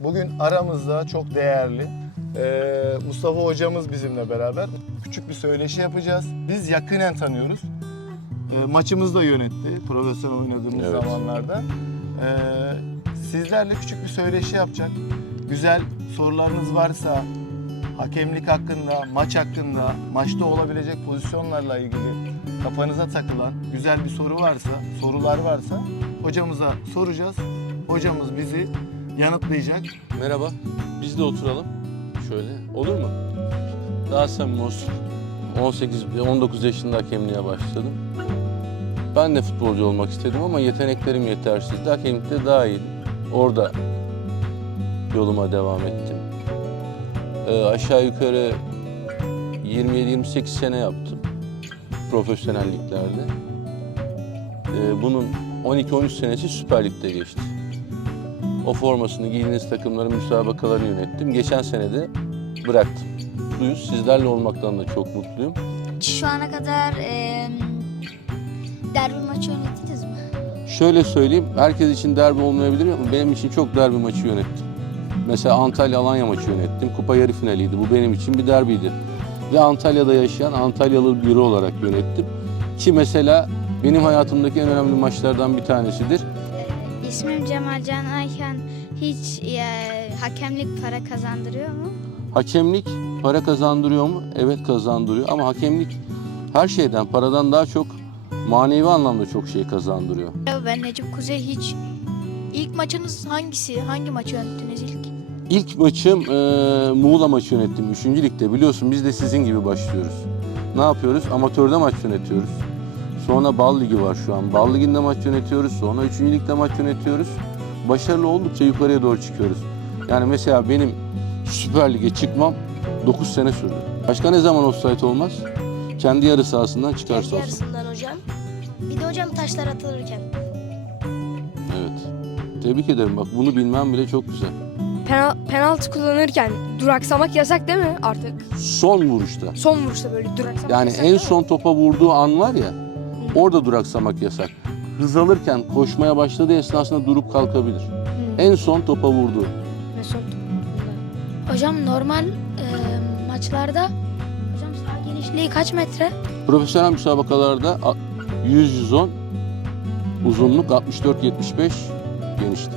Bugün aramızda çok değerli eee, Mustafa hocamız bizimle beraber. Küçük bir söyleşi yapacağız. Biz yakinen tanıyoruz. Eee, maçımızı da yönetti profesyonel oynadığımız Evet. zamanlarda. Eee, sizlerle küçük bir söyleşi yapacak. Güzel sorularınız varsa hakemlik hakkında, maç hakkında, maçta olabilecek pozisyonlarla ilgili kafanıza takılan güzel bir soru varsa, sorular varsa hocamıza soracağız. Hocamız bizi yanıtlayacak. Merhaba, biz de oturalım. Şöyle, olur mu? Daha samimi olsun. 18, 19 yaşında hakemliğe başladım. Ben de futbolcu olmak istedim ama yeteneklerim yetersizdi. Hakemlikte daha iyiydim. Orada yoluma devam ettim. Ee, aşağı yukarı 27-28 sene yaptım profesyonelliklerde. Ee, bunun 12-13 senesi Süper Lig'de geçti. O formasını giydiğiniz takımların müsabakalarını yönettim. Geçen sene de bıraktım. Duyuz sizlerle olmaktan da çok mutluyum. Şu ana kadar e, derbi maçı yönettiniz mi? Şöyle söyleyeyim, herkes için derbi olmayabilir ama benim için çok derbi maçı yönettim. Mesela Antalya-Alanya maçı yönettim. Kupa yarı finaliydi. Bu benim için bir derbiydi. Ve Antalya'da yaşayan Antalyalı biri olarak yönettim. Ki mesela benim hayatımdaki en önemli maçlardan bir tanesidir. İsmim Cemalcan Ayhan. Hiç e, hakemlik para kazandırıyor mu? Hakemlik para kazandırıyor mu? Evet kazandırıyor ama hakemlik her şeyden, paradan daha çok manevi anlamda çok şey kazandırıyor. Ben Necip Kuzey hiç ilk maçınız hangisi? Hangi maçı yönettiniz ilk? İlk maçım eee Muğla maçı yönettim. Üçüncü ligde biliyorsun biz de sizin gibi başlıyoruz. Ne yapıyoruz? Amatörde maç yönetiyoruz. Sonra Bal Ligi var şu an. Bal Ligi'nde maç yönetiyoruz. Sonra üçüncü ligde maç yönetiyoruz. Başarılı oldukça yukarıya doğru çıkıyoruz. Yani mesela benim Süper Lig'e çıkmam 9 sene sürdü. Başka ne zaman offside olmaz? Kendi yarı sahasından çıkarsa olsun. yarısından hocam. Bir de hocam taşlar atılırken. Evet. Tebrik ederim bak bunu bilmem bile çok güzel. Penal- penaltı kullanırken duraksamak yasak değil mi artık? Son vuruşta. Son vuruşta böyle duraksamak Yani yasak en değil mi? son topa vurduğu an var ya, orada duraksamak yasak. Hız alırken koşmaya başladığı esnasında durup kalkabilir. En son topa vurduğu. Ve son topunda. Hocam normal e, maçlarda hocam saha genişliği kaç metre? Profesyonel müsabakalarda a- 100-110, uzunluk 64-75 genişlik.